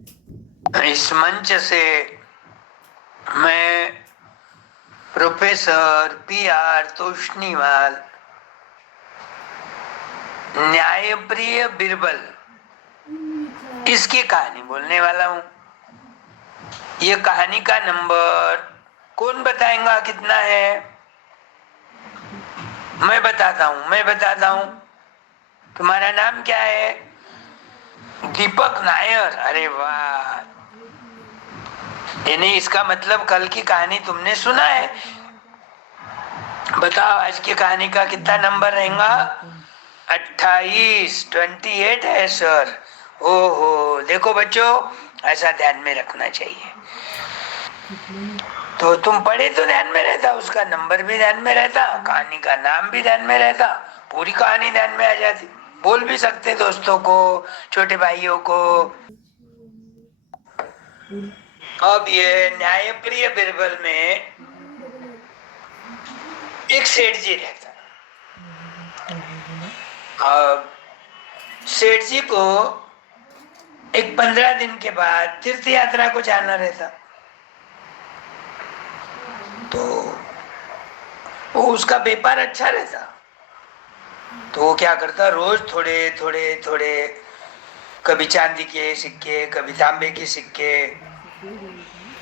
इस मंच से मैं प्रोफेसर PR तोष्णीवाल न्यायप्रिय बिरबल इसकी कहानी बोलने वाला हूँ। ये कहानी का नंबर कौन बताएगा कितना है? मैं बताता हूँ। तुम्हारा नाम क्या है? दीपक नायर। अरे वाह! यानी इसका मतलब कल की कहानी तुमने सुना है। बताओ आज की कहानी का कितना नंबर रहेगा? 28 है सर। ओहो, देखो बच्चों, ऐसा ध्यान में रखना चाहिए। तो तुम पढ़े तो ध्यान में रहता, उसका नंबर भी ध्यान में रहता, कहानी का नाम भी ध्यान में रहता, पूरी कहानी ध्यान में आ जाती। बोल भी सकते दोस्तों को, छोटे भाइयों को। अब ये न्यायप्रिय बिरबल में एक सेठ जी रहता। अब सेठ जी को एक 15 दिन के बाद तीर्थ यात्रा को जाना रहता। तो वो उसका व्यापार अच्छा रहता, तो वो क्या करता, रोज थोड़े थोड़े थोड़े, कभी चांदी के सिक्के, कभी तांबे के सिक्के,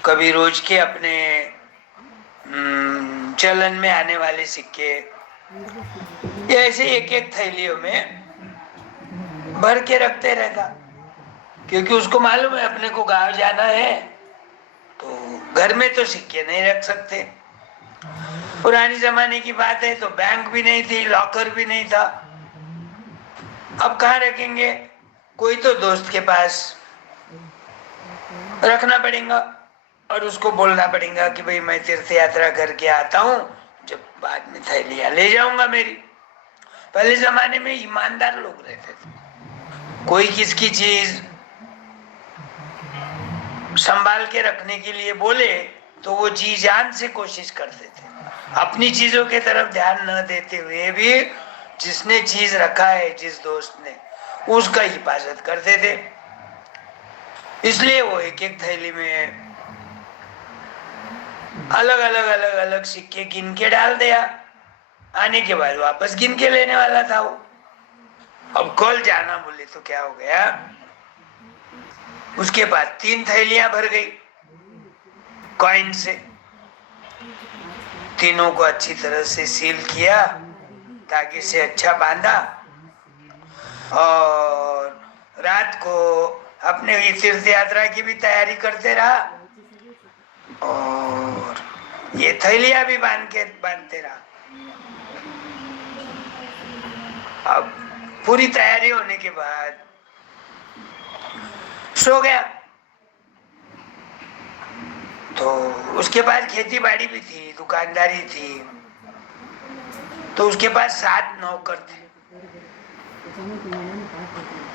कभी रोज के अपने चलन में आने वाले सिक्के, ये ऐसे एक एक थैलियों में भर के रखते रहता। क्योंकि उसको मालूम है अपने को गांव जाना है, तो घर में तो सिक्के नहीं रख सकते। पुराने जमाने की बात है तो बैंक भी नहीं थी, लॉकर भी नहीं था। अब कहाँ रखेंगे? कोई तो दोस्त के पास रखना पड़ेगा और उसको बोलना पड़ेगा कि भाई मैं तीर्थ यात्रा करके आता हूँ, जब बाद में थैलियां ले जाऊंगा मेरी। पहले जमाने में ईमानदार लोग रहते थे, कोई किसकी चीज संभाल के रखने के लिए बोले तो वो जी जान से कोशिश करते थे। अपनी चीजों के तरफ ध्यान न देते हुए भी जिसने चीज रखा है, जिस दोस्त ने, उसका हिफाजत करते थे। इसलिए वो एक एक थैली में अलग अलग सिक्के गिन के डाल दिया। आने के बाद वापस गिन के लेने वाला था वो। अब कल जाना बोले तो क्या हो गया, उसके बाद 3 थैलियां भर गई कॉइन से। तीनों को अच्छी तरह से सील किया, धागे से अच्छा बांधा, और रात को अपने तीर्थ यात्रा की भी तैयारी करते रहा और ये थैलियां भी बांधते रहा। अब पूरी तैयारी होने के बाद सो गया। तो उसके पास खेती बाड़ी भी थी, दुकानदारी थी, तो उसके पास 7 नौकर थे।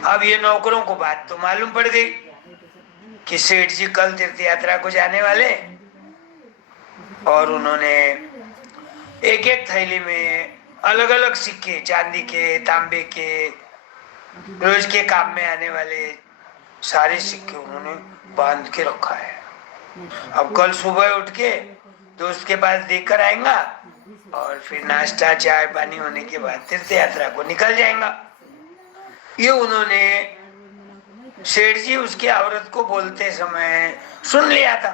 अब ये नौकरों को बात तो मालूम पड़ गई कि सेठ जी कल तीर्थ यात्रा को जाने वाले, और उन्होंने एक एक थैली में अलग अलग सिक्के, चांदी के, तांबे के, रोज के काम में आने वाले सारे सिक्के उन्होंने बांध के रखा है। अब कल सुबह उठ के दोस्त के पास देकर आएगा और फिर नाश्ता चाय पानी होने के बाद तीर्थ यात्रा को निकल जाएगा। ये उन्होंने सेठ जी उसकी औरत को बोलते समय सुन लिया था।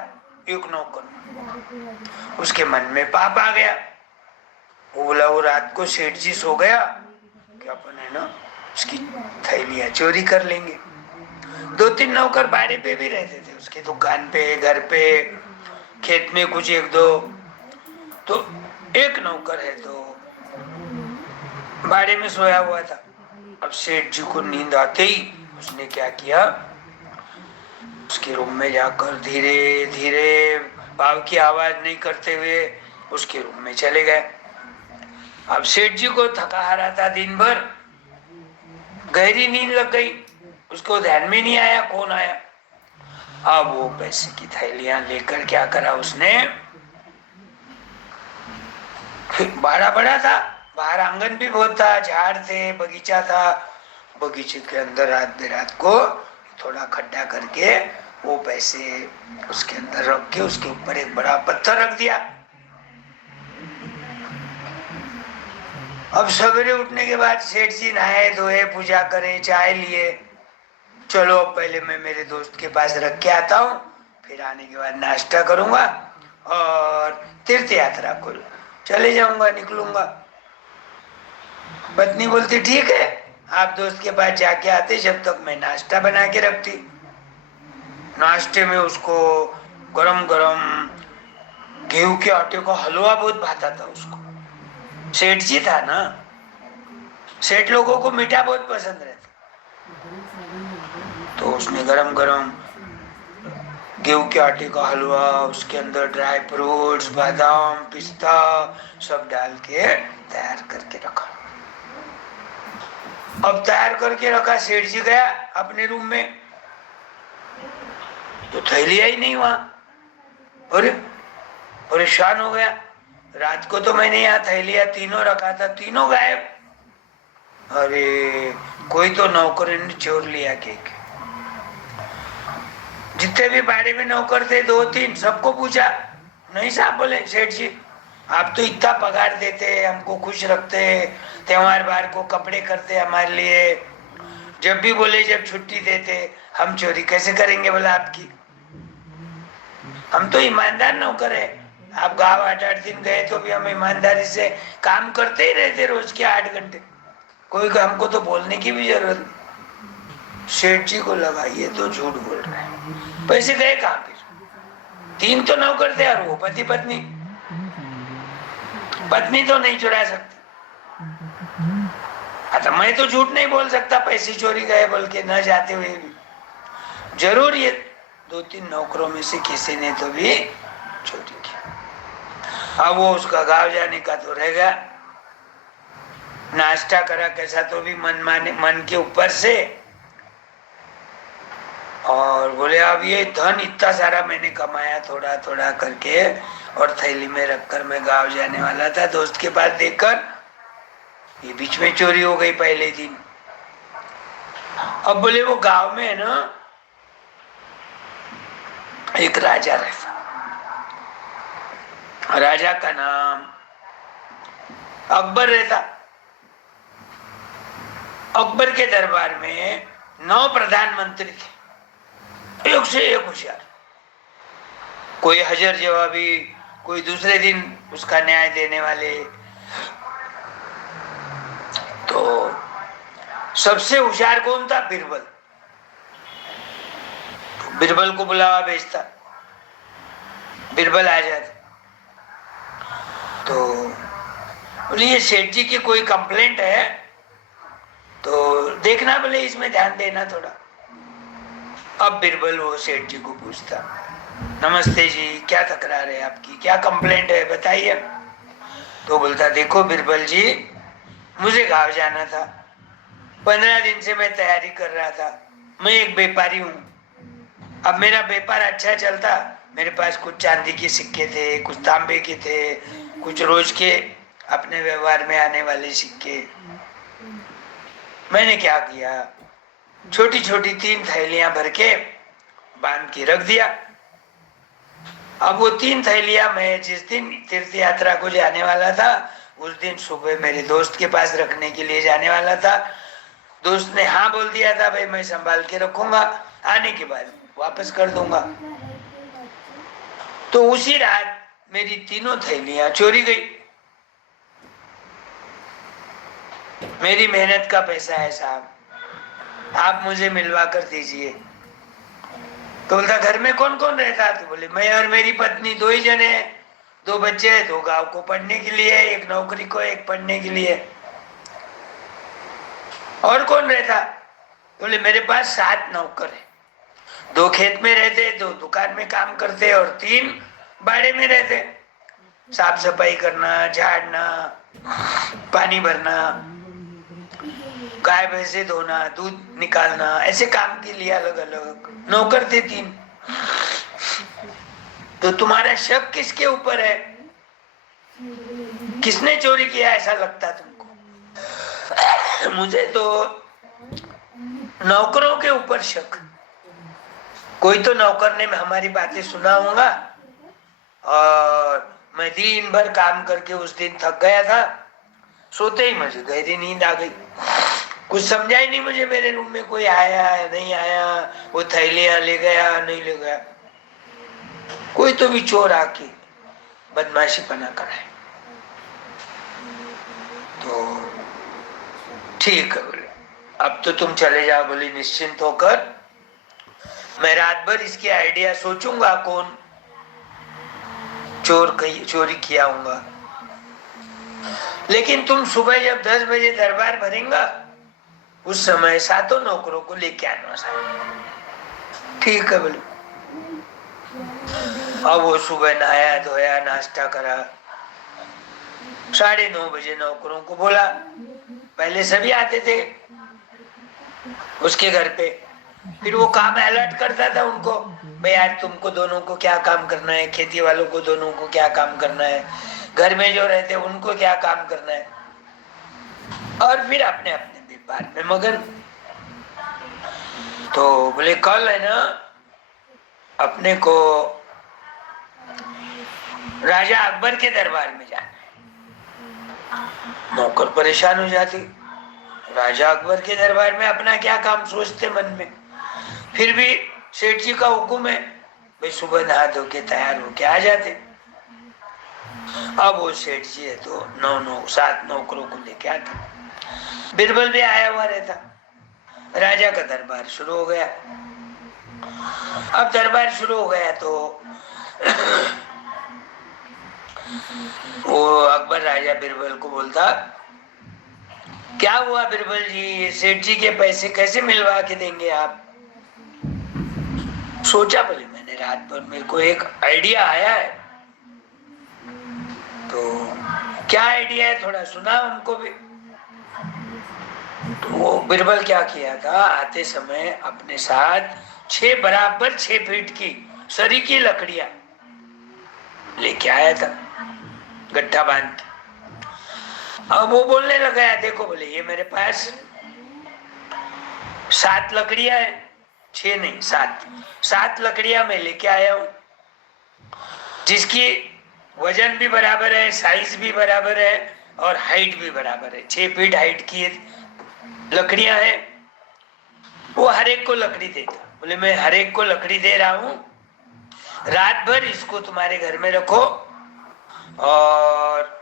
एक नौकर, उसके मन में पाप आ गया। वो बोला, वो रात को सेठ जी सो गया कि अपन है ना उसकी थैलियां चोरी कर लेंगे। 2-3 नौकर बाड़े पे भी रहते थे, उसकी दुकान पे, घर पे, खेत में कुछ एक दो। तो एक नौकर है तो बाड़े में सोया हुआ था। अब सेठ जी को नींद आते ही उसने क्या किया, उसके रूम में जाकर धीरे धीरे, पाँव की आवाज नहीं करते हुए उसके रूम में चले गए। अब सेठ जी को थका हारा था दिन भर, गहरी नींद लग गई, उसको ध्यान में नहीं आया कौन आया। अब वो पैसे की थैलियां लेकर क्या करा उसने, बाड़ा बड़ा था, बाहर आंगन भी बहुत था, झाड़ थे, बगीचा था, बगीचे के अंदर रात बेरात को थोड़ा खड्डा करके वो पैसे उसके अंदर रख के उसके ऊपर एक बड़ा पत्थर रख दिया। अब सवेरे उठने के बाद सेठ जी नहाए धोए, पूजा करे, चाय लिए। चलो अब पहले मैं मेरे दोस्त के पास रख के आता हूँ, फिर आने के बाद नाश्ता करूंगा और तीर्थ यात्रा को चले जाऊंगा, निकलूंगा। पत्नी बोलती ठीक है, आप दोस्त के पास जाके आते, जब तक मैं नाश्ता बना के रखती। नाश्ते में उसको गरम गरम गेहूं के आटे का हलवा बहुत भाता था उसको। सेठ जी था ना, सेठ लोगों को मीठा बहुत पसंद रहता, तो उसने गरम गरम गेहूं के आटे का हलवा, उसके अंदर ड्राई फ्रूट्स, बादाम, पिस्ता सब डाल के तैयार करके रखा। अब तैयार करके रखा, सेठ जी गया अपने रूम में, तो थैलिया ही नहीं वहां। अरे परेशान हो गया, रात को तो मैंने यहाँ थैलिया तीनों रखा था, तीनों गायब। अरे कोई तो नौकर ने चोर लिया केक। जितने भी बाड़े में नौकर थे, दो तीन, सबको पूछा। नहीं साहब, बोले सेठ जी आप तो इतना पगार देते, हमको खुश रखते, त्योहार बार को कपड़े करते हमारे लिए, जब भी बोले जब छुट्टी देते, हम चोरी कैसे करेंगे बोला आपकी? हम तो ईमानदार नौकर है, आप गाँव 8-8 दिन गए तो भी हम ईमानदारी से काम करते ही रहते, रोज के 8 घंटे, कोई हमको तो बोलने की भी जरूरत नहीं। सेठ जी को लगा ये तो झूठ बोल रहा है, पैसे गए कहाँ पे? 3 तो नौकर थे और वो पति पत्नी, पत्नी तो नहीं चुरा सकती। अच्छा मैं तो झूठ नहीं बोल सकता, पैसे चोरी गए बोल के न जाते हुए भी, जरूर ये 2-3 नौकरों में से किसी ने तो भी चोरी किया। अब वो उसका गाँव जाने का तो रह गया। नाश्ता करा कैसा तो भी मन के ऊपर से, और बोले अब ये धन इतना सारा मैंने कमाया थोड़ा थोड़ा करके, और थैली में रखकर मैं गांव जाने वाला था, दोस्त के पास देखकर ये बीच में चोरी हो गई पहले दिन। अब बोले वो गांव में है ना एक राजा रहता, राजा का नाम अकबर रहता। अकबर के दरबार में 9 प्रधानमंत्री थे, एक से एक होशियार, कोई हजर जवाबी, कोई दूसरे दिन उसका न्याय देने वाले। तो सबसे होशियार कौन था? बिरबल। तो बिरबल को बुलावा भेजता, बिरबल आ जाता। तो बोले ये सेठ जी की कोई कंप्लेंट है तो देखना, बोले इसमें ध्यान देना थोड़ा। अब बिरबल वो सेठ जी को पूछता, नमस्ते जी, क्या तकरार है आपकी, क्या कंप्लेंट है बताइए। तो बोलता, देखो बिरबल जी, मुझे गांव जाना था, 15 दिन से मैं तैयारी कर रहा था, मैं एक व्यापारी हूँ, अब मेरा व्यापार अच्छा चलता, मेरे पास कुछ चांदी के सिक्के थे, कुछ तांबे के थे, कुछ रोज के अपने व्यवहार में आने वाले सिक्के। मैंने क्या किया, छोटी छोटी 3 थैलियां भर के बांध के रख दिया। अब वो 3 थैलियां मैं जिस दिन तीर्थ यात्रा को जाने वाला था, उस दिन सुबह मेरे दोस्त के पास रखने के लिए जाने वाला था। दोस्त ने हाँ बोल दिया था, भाई मैं संभाल के रखूंगा, आने के बाद वापस कर दूंगा। तो उसी रात मेरी 3 थैलियां चोरी गई। मेरी मेहनत का पैसा है साहब, आप मुझे मिलवा कर दीजिए। तो बोलता, घर में कौन कौन रहता? तो बोले, मैं और मेरी पत्नी 2 ही जने हैं, 2 बच्चे हैं, 2 गांव को पढ़ने के लिए, एक नौकरी को, एक पढ़ने के लिए। और कौन रहता? बोले, मेरे पास 7 नौकर है, 2 खेत में रहते, 2 दुकान में काम करते और 3 बाड़े में रहते, साफ सफाई करना, झाड़ना, पानी भरना, गाय भैंसे धोना, दूध निकालना, ऐसे काम के लिए अलग अलग नौकर थे 3। तो तुम्हारा शक किसके ऊपर है? किसने चोरी किया ऐसा लगता तुमको? मुझे तो नौकरों के ऊपर शक। कोई तो नौकर ने हमारी बातें सुना होगा, और मैं दिन भर काम करके उस दिन थक गया था, सोते ही मुझे गहरी नींद आ गई। कुछ समझा ही नहीं मुझे, मेरे रूम में कोई आया नहीं आया, वो थैलियां ले गया नहीं ले गया, कोई तो भी चोर आके बदमाशी पना कराए। तो ठीक है बोले, अब तो तुम चले जाओ बोले निश्चिंत होकर, मैं रात भर इसकी आइडिया सोचूंगा कौन चोरी किया होगा, लेकिन तुम सुबह जब 10 बजे दरबार भरेंगा उस समय 7 नौकरों को लेके आना साथ। ठीक है बोले। अब वो सुबह नहाया धोया नाश्ता करा, 9:30 बजे नौकरों को बोला, पहले सभी आते थे उसके घर पे, फिर वो काम अलर्ट करता था उनको, भाई आज तुमको दोनों को क्या काम करना है, खेती वालों को दोनों को क्या काम करना है, घर में जो रहते उनको क्या काम करना है, और फिर अपने अपने व्यापार में मगन। तो बोले कल है ना अपने को राजा अकबर के दरबार में जाना है। नौकर परेशान हो जाते, राजा अकबर के दरबार में अपना क्या काम सोचते मन में, फिर भी सेठ जी का हुक्म है, भाई सुबह नहा धो के तैयार होके आ जाते। अब वो सेठ जी है तो 7 नौकरों को लेके आते, बिरबल भी आया हुआ रहता। राजा का दरबार शुरू हो गया। अब दरबार शुरू हो गया तो वो अकबर राजा बिरबल को बोलता, क्या हुआ बिरबल जी, सेठ जी के पैसे कैसे मिलवा के देंगे आप? सोचा बोले मैंने रात भर मेरे को एक आइडिया आया है। तो क्या आइडिया है थोड़ा सुना हमको भी। तो वो बिरबल क्या किया था, आते समय अपने साथ 6 बराबर 6 फीट की सरी की लकड़ियां लेके आया था, गड्ढा बांध के। अब वो बोलने लगा, देखो बोले ये मेरे पास 7 लकड़ियां है, 6 नहीं 7 लकड़ियां मैं लेके आया हूं, जिसकी वजन भी बराबर है, साइज भी बराबर है और हाइट भी बराबर है। 6 फीट हाइट की लकड़ियां हैं। वो हर एक को लकड़ी देता, बोले मैं हर एक को लकड़ी दे रहा हूं, रात भर इसको तुम्हारे घर में रखो और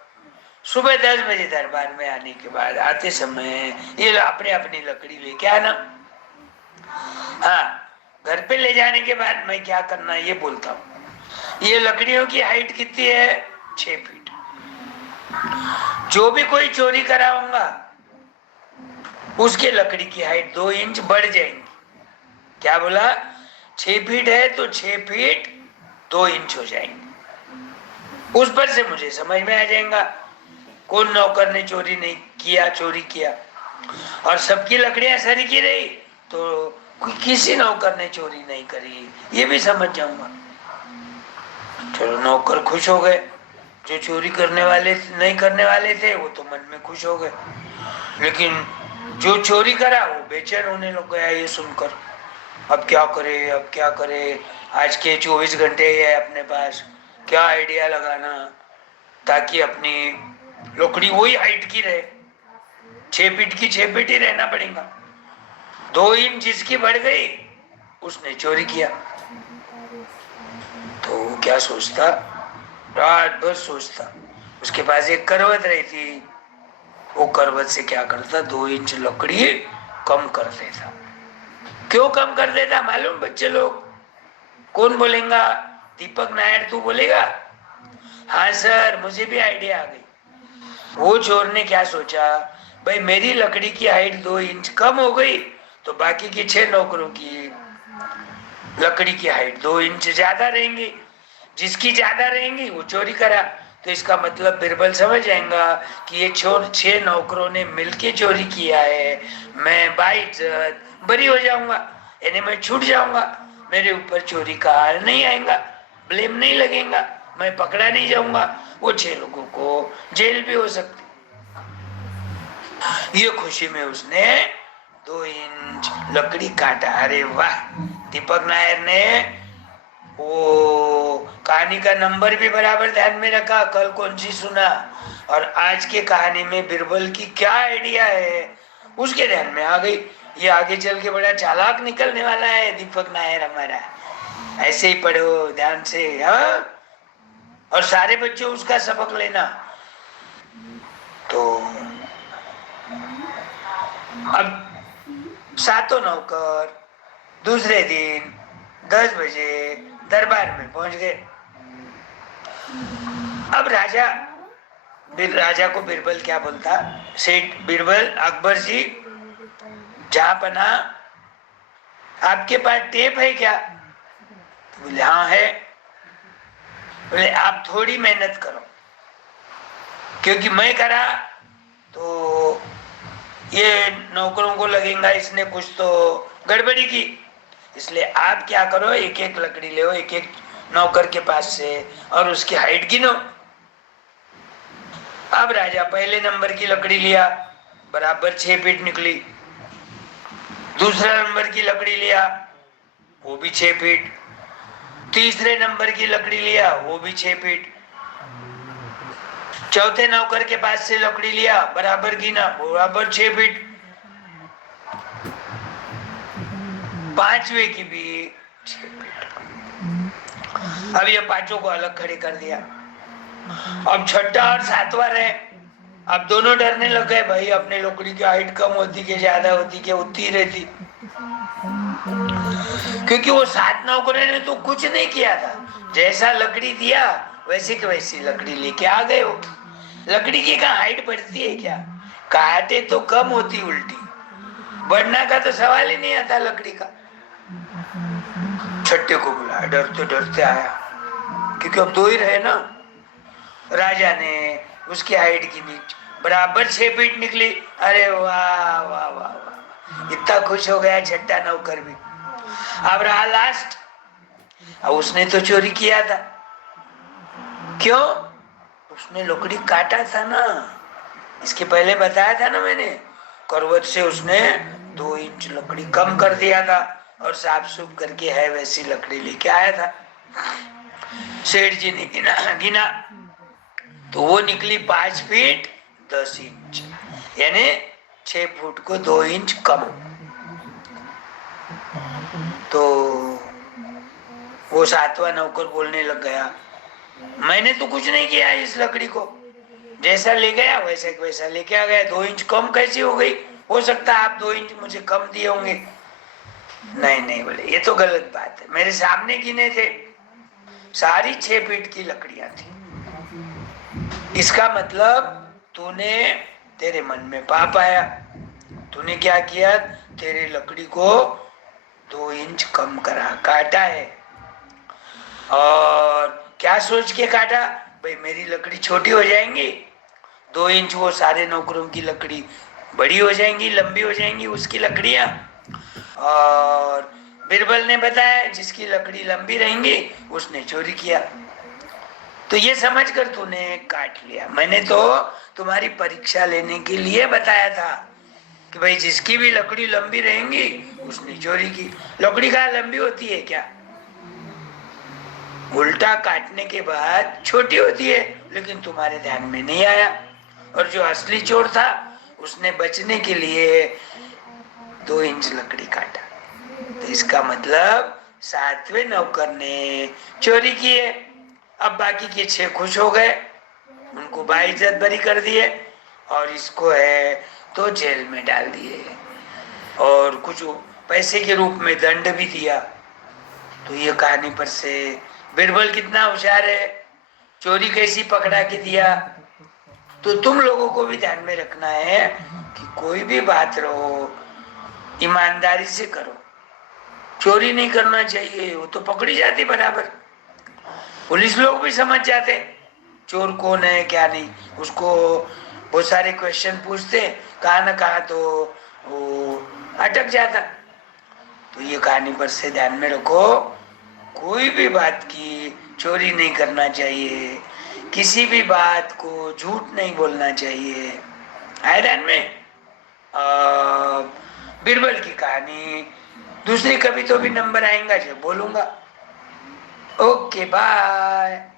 सुबह 10 बजे दरबार में आने के बाद आते समय ये अपने अपनी लकड़ी लेके आना। हाँ, घर पे ले जाने के बाद मैं क्या करना ये बोलता हूँ। ये लकड़ियों की हाइट कितनी है? 6 फीट। जो भी कोई चोरी कराऊंगा उसके लकड़ी की हाइट 2 इंच बढ़ जाएंगी। क्या बोला? 6 फीट है तो 6 फीट 2 इंच हो जाएंगे। उस पर से मुझे समझ में आ जाएगा कौन नौकर ने चोरी नहीं किया, चोरी किया। और सबकी लकड़ियां सरी की रही तो किसी नौकर ने चोरी नहीं करी, ये भी समझ जाऊंगा। चलो नौकर खुश हो गए, जो चोरी करने वाले नहीं करने वाले थे वो तो मन में खुश हो गए, लेकिन जो चोरी करा वो बेचैन होने लग गया ये सुनकर। अब क्या करे, अब क्या करे, आज के 24 घंटे है अपने पास, क्या आइडिया लगाना ताकि अपनी लकड़ी वही हाइट की रहे। 6 फीट की 6 फीट ही रहना पड़ेगा। 2 इंच जिसकी बढ़ गई उसने चोरी किया। तो वो क्या सोचता, रात भर सोचता। उसके पास एक करवट रही थी, वो करवट से क्या करता, 2 इंच लकड़ी कम कर देता। क्यों कम कर देता मालूम बच्चे लोग? कौन बोलेगा? दीपक नायर तू बोलेगा? हाँ सर, मुझे भी आइडिया आ गई। वो चोर ने क्या सोचा, भाई मेरी लकड़ी की हाइट 2 इंच कम हो गई तो बाकी की 6 नौकरों की लकड़ी की हाइट 2 इंच ज्यादा रहेंगी। जिसकी ज्यादा रहेंगी वो चोरी करा, तो इसका मतलब बिरबल समझ जाएगा कि ये 6 नौकरों ने मिलके चोरी किया है। मैं बाइज्जत बरी हो जाऊंगा, यानी मैं छूट जाऊंगा, मेरे ऊपर चोरी का हाल नहीं आएगा, ब्लेम नहीं लगेगा, मैं पकड़ा नहीं जाऊंगा, वो 6 लोगों को जेल भी हो सकती। ये खुशी में उसने 2 इंच लकड़ी काटा। अरे वाह, दीपक नायर ने वो कहानी का नंबर भी बराबर ध्यान में रखा, कल कौन सी सुना और आज के कहानी में बिरबल की क्या आइडिया है उसके ध्यान में आ गई। ये आगे चल के बड़ा चालाक निकलने वाला है दीपक नायर हमारा। ऐसे ही पढ़ो ध्यान से, हाँ, और सारे बच्चे उसका सबक लेना। तो अब सातों नौकर दूसरे दिन 10 बजे दरबार में पहुंच गए। अब राजा को बिरबल क्या बोलता, सेठ बिरबल, अकबर जी जहां पना आपके पास टेप है क्या? तो बोले हाँ है। बोले आप थोड़ी मेहनत करो, क्योंकि मैं करा तो ये नौकरों को लगेगा इसने कुछ तो गड़बड़ी की, इसलिए आप क्या करो, एक एक लकड़ी ले, एक एक नौकर के पास से और उसकी हाइट गिनो। अब राजा पहले नंबर की लकड़ी लिया, बराबर 6 फीट निकली। दूसरा नंबर की लकड़ी लिया, वो भी 6 फीट। तीसरे नंबर की लकड़ी लिया, वो भी 6 फीट। चौथे नौकर के पास से लकड़ी लिया, बराबर गिना, बराबर 6 फीट। पांचवे की भी 6 फीट। अब ये पांचों को अलग खड़े कर दिया। अब छठा और सातवां रहे। अब दोनों डरने लग गए, भाई अपने लकड़ी की हाइट कम होती कि ज्यादा होती कि उतनी ही रहती, क्योंकि वो 7 नौकरों ने तो कुछ नहीं किया था, जैसा लकड़ी दिया वैसे की वैसी लकड़ी लेके आ गए हो। लकड़ी की क्या हाइट बढ़ती है क्या? काटे तो कम होती, उल्टी बढ़ना का तो सवाल ही नहीं आता लकड़ी का। छठे को बुलाया, डरते डरते आया, क्योंकि अब 2 ही रहे ना। राजा ने उसकी हाइट की नीचे बराबर 6 फीट निकली। अरे वाह वाह वाह वाह, इतना खुश हो गया छठा नौकर भी। अब रहा लास्ट, अब उसने तो चोरी किया था। क्यों? उसने लकड़ी काटा था ना, इसके पहले बताया था ना मैंने, करवट से उसने 2 इंच लकड़ी कम कर दिया था और साफ सूफ करके है वैसी लकड़ी लेके आया था। सेठ जी ने गिना तो वो निकली 5 फीट 10 इंच, यानी 6 फुट को 2 इंच कम। तो वो सातवां नौकर बोलने लग गया, मैंने तो कुछ नहीं किया इस लकड़ी को, जैसा ले गया वैसे वैसा लेके आ गया। 2 इंच कम कैसी हो गई? हो सकता है आप 2 इंच मुझे कम दिए होंगे। नहीं नहीं, बोले ये तो गलत बात है, मेरे सामने गिने थे, सारी 6 फीट की लकड़ियां थी। इसका मतलब तूने, तेरे मन में पाप आया, तूने क्या किया, तेरे लकड़ी को 2 इंच कम करा, काटा है। और क्या सोच के काटा, भाई मेरी लकड़ी छोटी हो जाएंगी, 2 इंच वो सारे नौकरों की लकड़ी बड़ी हो जाएंगी, लंबी हो जाएंगी उसकी लकड़ियां। और बिरबल ने बताया जिसकी लकड़ी लंबी रहेंगी उसने चोरी किया। तो ये समझकर तूने काट लिया। मैंने तो तुम्हारी परीक्षा लेने के लिए बताया था कि भाई जिसकी भी लकड़ी लंबी रहेंगी उसने चोरी की। लकड़ी कहाँ लंबी होती है क्या? उल्टा काटने के बाद छोटी होती है, लेकिन तुम्हारे ध्यान में नहीं आया। और जो असली चोर था उसने बचने के लिए 2 इंच लकड़ी काटा। तो इसका मतलब 7वें नौकर ने चोरी की है। अब बाकी के 6 खुश हो गए, उनको बाइज्जत बरी कर दिए और इसको है तो जेल में डाल दिए और कुछ पैसे के रूप में दंड भी दिया। तो ये कहानी पर से बिरबल कितना होशियार है, चोरी कैसी पकड़ा के दिया। तो तुम लोगों को भी ध्यान में रखना है कि कोई भी बात रहो ईमानदारी से करो, चोरी नहीं करना चाहिए, वो तो पकड़ी जाती बराबर। पुलिस लोग भी समझ जाते चोर कौन है क्या नहीं, उसको बहुत सारे क्वेश्चन पूछते, कहाँ न कहाँ तो वो अटक जाता। तो ये कहानी पर से ध्यान में रखो, कोई भी बात की चोरी नहीं करना चाहिए, किसी भी बात को झूठ नहीं बोलना चाहिए। आए ध्यान में? बीरबल की कहानी दूसरी कभी तो भी नंबर आएगा जो बोलूंगा। Okay bye.